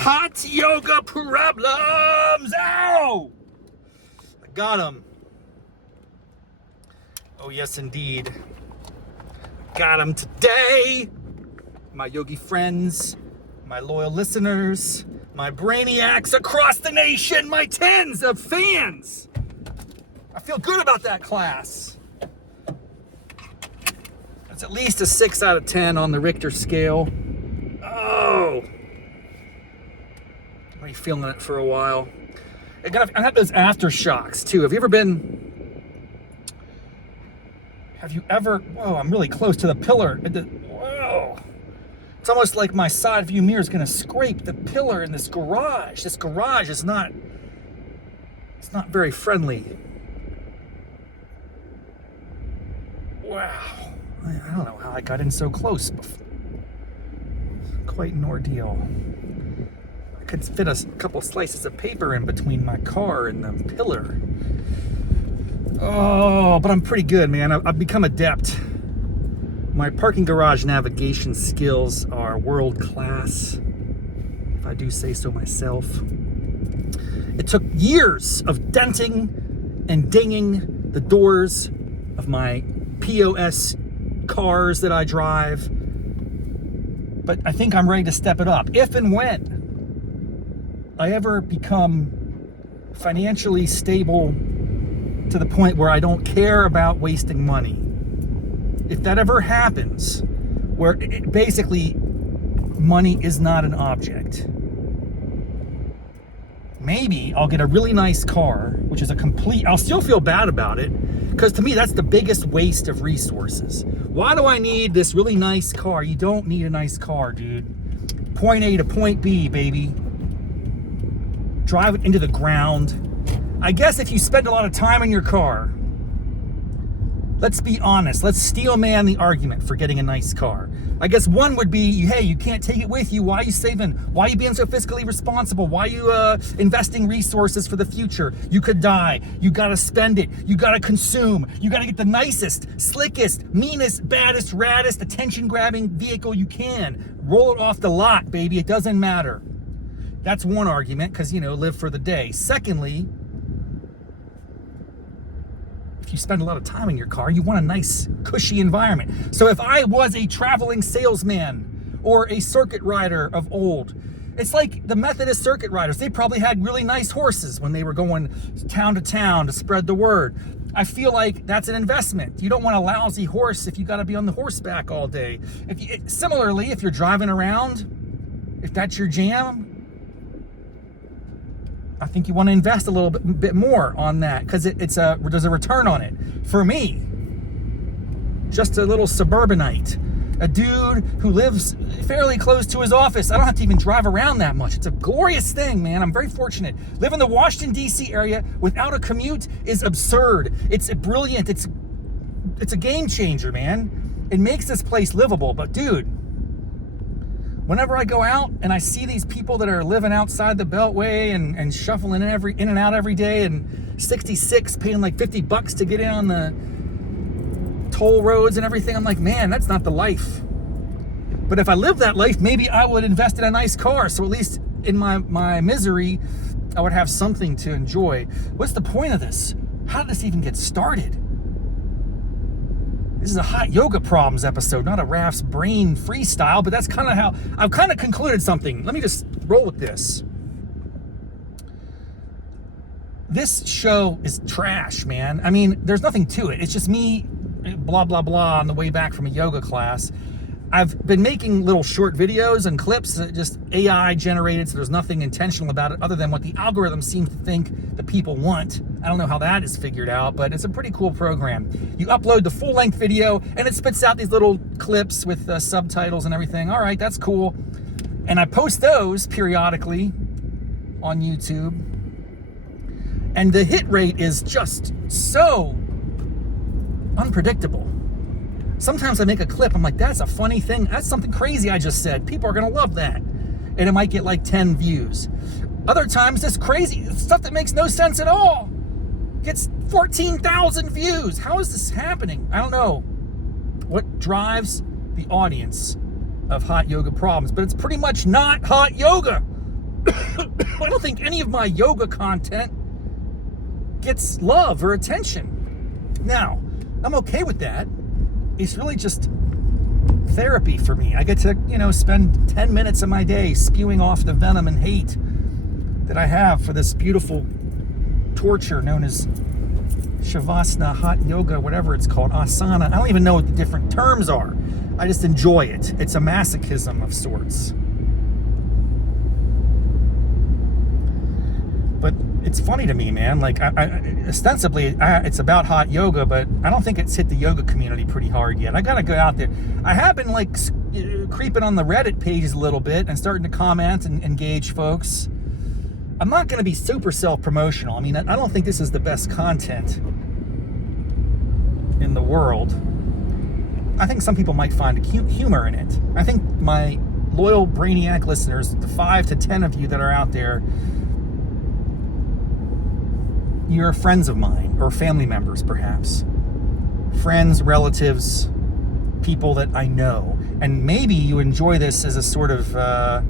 hot yoga problems. Ow! I got them. Oh, yes, indeed. Got them today. My yogi friends, my loyal listeners, my brainiacs across the nation, my tens of fans. I feel good about that class. That's at least a 6 out of 10 on the Richter-scale. Oh. I've been feeling it for a while. I have those aftershocks too. Have you ever, whoa, I'm really close to the pillar. Whoa. It's almost like my side view mirror is going to scrape the pillar in this garage. This garage is not, it's not very friendly. Wow. I don't know how I got in so close before. Quite an ordeal. I could fit a couple slices of paper in between my car and the pillar. Oh, but I'm pretty good, man. I've become adept. My parking garage navigation skills are world class, if I do say so myself. It took years of denting and dinging the doors of my POS cars that I drive, but I think I'm ready to step it up. If and when I ever become financially stable to the point where I don't care about wasting money, if that ever happens, where basically money is not an object, maybe I'll get a really nice car, which is I'll still feel bad about it, because to me that's the biggest waste of resources. Why do I need this really nice car? You don't need a nice car, dude. Point A to point B, baby. Drive it into the ground. I guess if you spend a lot of time in your car, let's be honest, let's steel man the argument for getting a nice car. I guess one would be, hey, you can't take it with you. Why are you saving? Why are you being so fiscally responsible? Why are you investing resources for the future? You could die. You gotta spend it. You gotta consume. You gotta get the nicest, slickest, meanest, baddest, raddest, attention-grabbing vehicle you can. Roll it off the lot, baby. It doesn't matter. That's one argument, because, live for the day. Secondly, if you spend a lot of time in your car, you want a nice, cushy environment. So if I was a traveling salesman or a circuit rider of old, it's like the Methodist circuit riders. They probably had really nice horses when they were going town to town to spread the word. I feel like that's an investment. You don't want a lousy horse if you got to be on the horseback all day. Similarly, if you're driving around, if that's your jam, I think you want to invest a little bit more on that, because there's a return on it. For me, just a little suburbanite, a dude who lives fairly close to his office. I don't have to even drive around that much. It's a glorious thing, man. I'm very fortunate. Live in the Washington, D.C. area without a commute is absurd. It's brilliant. It's a game changer, man. It makes this place livable. But dude, whenever I go out and I see these people that are living outside the Beltway and shuffling in and out every day, and 66 paying like $50 to get in on the toll roads and everything, I'm like, man, that's not the life. But if I lived that life, maybe I would invest in a nice car, so at least in my misery, I would have something to enjoy. What's the point of this? How did this even get started? This is a hot yoga problems episode, not a Raph's brain freestyle, but that's kind of how I've kind of concluded something. Let me just roll with this. This show is trash, man. I mean, there's nothing to it. It's just me, blah, blah, blah, on the way back from a yoga class. I've been making little short videos and clips that just AI generated, so there's nothing intentional about it other than what the algorithm seems to think the people want. I don't know how that is figured out, but it's a pretty cool program. You upload the full-length video, and it spits out these little clips with subtitles and everything. All right, that's cool. And I post those periodically on YouTube. And the hit rate is just so unpredictable. Sometimes I make a clip, I'm like, that's a funny thing. That's something crazy I just said. People are gonna love that. And it might get like 10 views. Other times, this crazy stuff that makes no sense at all gets 14,000 views. How is this happening? I don't know what drives the audience of hot yoga problems, but it's pretty much not hot yoga. I don't think any of my yoga content gets love or attention. Now, I'm okay with that. It's really just therapy for me. I get to, spend 10 minutes of my day spewing off the venom and hate that I have for this beautiful torture known as Shavasana, hot yoga, whatever it's called, asana. I don't even know what the different terms are. I just enjoy it. It's a masochism of sorts. But it's funny to me, man. Like, ostensibly, it's about hot yoga, but I don't think it's hit the yoga community pretty hard yet. I gotta go out there. I have been, like, creeping on the Reddit pages a little bit and starting to comment and engage folks. I'm not going to be super self-promotional. I mean, I don't think this is the best content in the world. I think some people might find humor in it. I think my loyal Brainiac listeners, the 5 to 10 of you that are out there, you're friends of mine, or family members perhaps. Friends, relatives, people that I know. And maybe you enjoy this as a sort of, I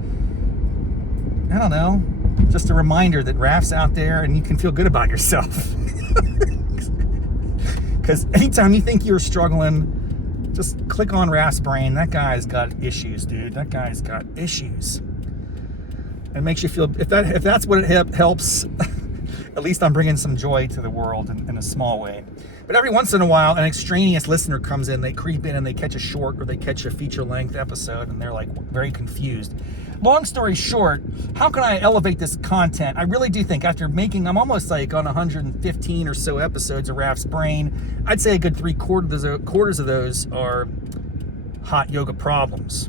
don't know, just a reminder that Raph's out there and you can feel good about yourself. Because anytime you think you're struggling, just click on Raph's brain. That guy's got issues, dude. That guy's got issues. It makes you feel, if that's what it helps, at least I'm bringing some joy to the world in a small way. But every once in a while, an extraneous listener comes in, they creep in and they catch a short or they catch a feature-length episode and they're like very confused. Long story short, how can I elevate this content? I really do think after I'm almost like on 115 or so episodes of Raph's Brain, I'd say a good quarters of those are hot yoga problems.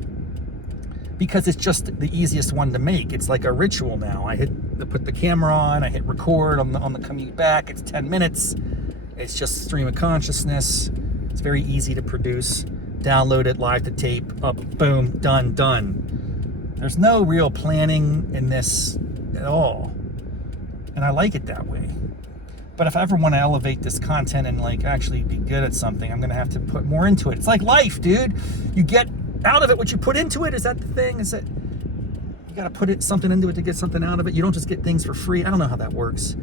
Because it's just the easiest one to make. It's like a ritual now. I put the camera on, I hit record on the commute back. It's 10 minutes. It's just stream of consciousness. It's very easy to produce. Download it, live to tape, up, boom, done. There's no real planning in this at all. And I like it that way. But if I ever want to elevate this content and like actually be good at something, I'm going to have to put more into it. It's like life, dude. You get out of it what you put into it. Is that the thing? Is that you got to put something into it to get something out of it? You don't just get things for free. I don't know how that works.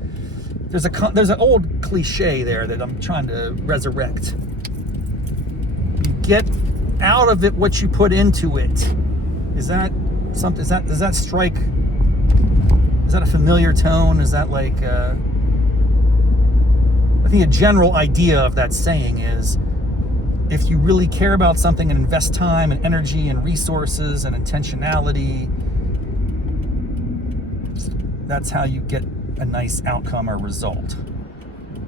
There's an old cliche there that I'm trying to resurrect. You get out of it what you put into it. Is that something? Does that strike? Is that a familiar tone? Is that like? I think a general idea of that saying is, if you really care about something and invest time and energy and resources and intentionality, that's how you get a nice outcome or result.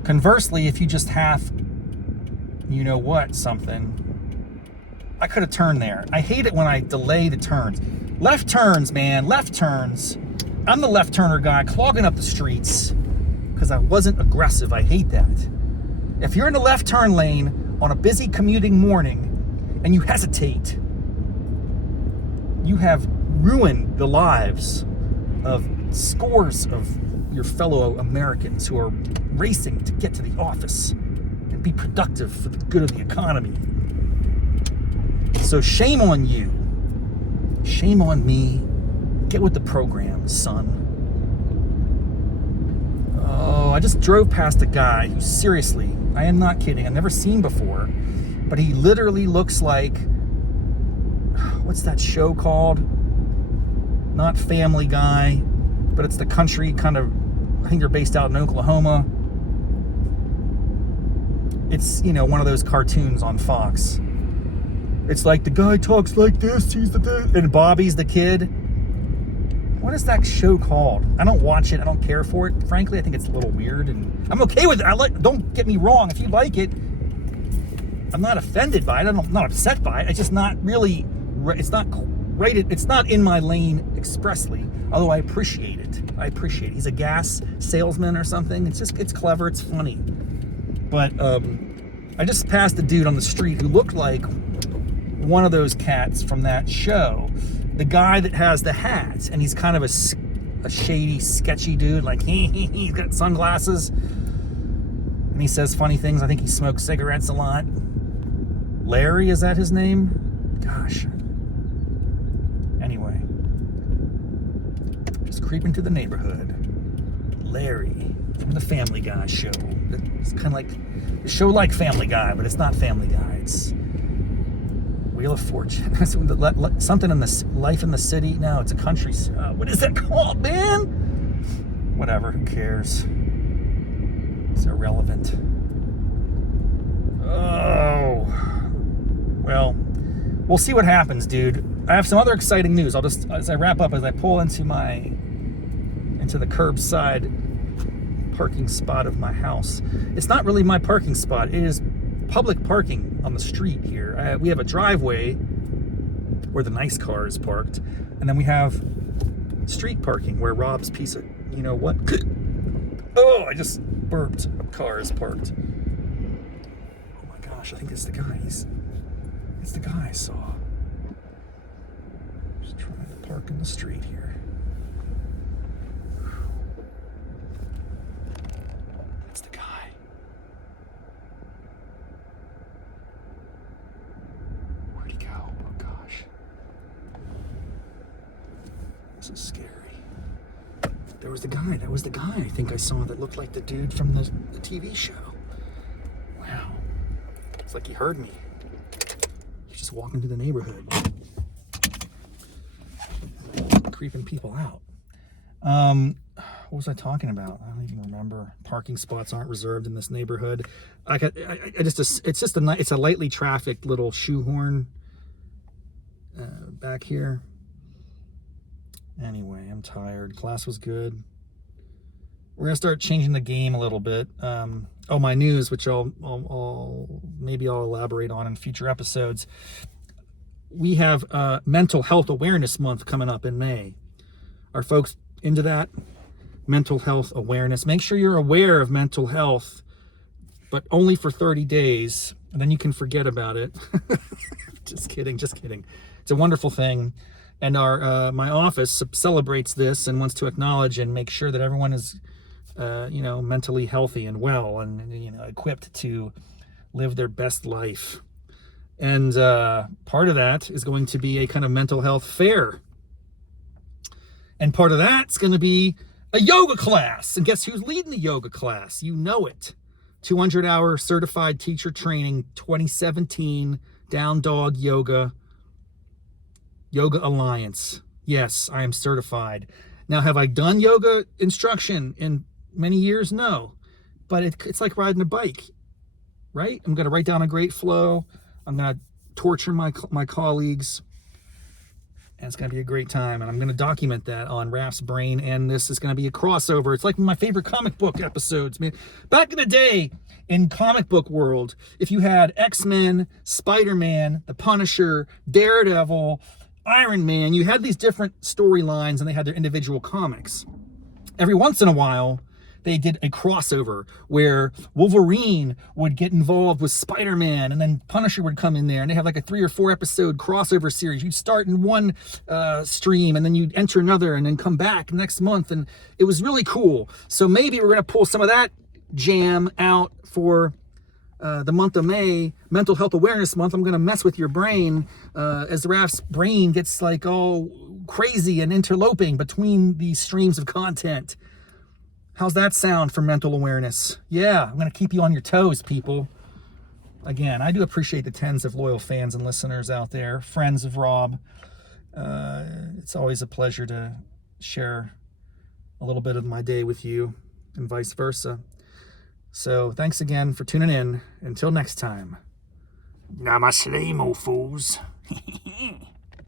Conversely, if you just have, something, I could have turned there. I hate it when I delay the turns. Left turns, man, left turns. I'm the left turner guy clogging up the streets because I wasn't aggressive. I hate that. If you're in the left turn lane on a busy commuting morning and you hesitate, you have ruined the lives of scores of your fellow Americans who are racing to get to the office and be productive for the good of the economy. So shame on you. Shame on me. Get with the program, son. Oh, I just drove past a guy who, seriously, I am not kidding, I've never seen before, but he literally looks like, what's that show called? Not Family Guy, but it's the country kind of, I think they're based out in Oklahoma. It's, one of those cartoons on Fox. It's like the guy talks like this, and Bobby's the kid. What is that show called? I don't watch it. I don't care for it. Frankly, I think it's a little weird, and I'm okay with it. Don't get me wrong. If you like it, I'm not offended by it. I'm not upset by it. It's just not really. It's not rated. It's not in my lane expressly. Although I appreciate it. He's a gas salesman or something. It's clever. It's funny. But I just passed a dude on the street who looked like one of those cats from that show. The guy that has the hat, and he's kind of a shady, sketchy dude. Like he's got sunglasses, and he says funny things. I think he smokes cigarettes a lot. Larry, is that his name? Gosh. Anyway, just creeping to the neighborhood. Larry from the Family Guy show. It's kind of like a show like Family Guy, but it's not Family Guy. It's Wheel of Fortune. Something in the Life in the City. No, it's a country. What is that called, man? Whatever. Who cares? It's irrelevant. Oh. Well, we'll see what happens, dude. I have some other exciting news. I'll just, as I wrap up, as I pull into the curbside parking spot of my house. It's not really my parking spot. It is public parking on the street here. We have a driveway where the nice car is parked, and then we have street parking where Rob's piece of, you know what? Oh, I just burped. A car is parked. Oh my gosh, I think it's the guy. It's the guy I saw. Just trying to park in the street here. It's the guy. Where'd he go? Oh gosh. This is scary. There was the guy. That was the guy I think I saw that looked like the dude from the TV show. Wow. It's like he heard me. He's just walking through the neighborhood. Creeping people out. What was I talking about? I don't even remember. Parking spots aren't reserved in this neighborhood. It's a lightly trafficked little shoehorn back here. Anyway, I'm tired. Class was good. We're gonna start changing the game a little bit. My news, which I'll elaborate on in future episodes. We have Mental Health Awareness Month coming up in May. Are folks into that? Mental health awareness. Make sure you're aware of mental health, but only for 30 days, and then you can forget about it. Just kidding. It's a wonderful thing. And my office celebrates this and wants to acknowledge and make sure that everyone is, mentally healthy and well and, equipped to live their best life. And part of that is going to be a kind of mental health fair. And part of that's going to be a yoga class. And guess who's leading the yoga class? You know it. 200-hour certified teacher training, 2017, Down Dog Yoga Alliance. Yes, I am certified. Now, have I done yoga instruction in many years? No. But it's like riding a bike, right? I'm going to write down a great flow. I'm going to torture my colleagues. And it's going to be a great time. And I'm going to document that on Raph's Brain. And this is going to be a crossover. It's like my favorite comic book episodes. Man, back in the day in comic book world, if you had X-Men, Spider-Man, The Punisher, Daredevil, Iron Man, you had these different storylines and they had their individual comics. Every once in a while, they did a crossover where Wolverine would get involved with Spider-Man and then Punisher would come in there, and they have like a 3 or 4 episode crossover series. You'd start in one stream and then you'd enter another and then come back next month, and it was really cool. So maybe we're going to pull some of that jam out for the month of May, Mental Health Awareness Month. I'm going to mess with your brain as Raph's brain gets like all crazy and interloping between these streams of content. How's that sound for mental awareness? Yeah, I'm going to keep you on your toes, people. Again, I do appreciate the tens of loyal fans and listeners out there, friends of Rob. It's always a pleasure to share a little bit of my day with you and vice versa. So thanks again for tuning in. Until next time. Namaste, mo fools.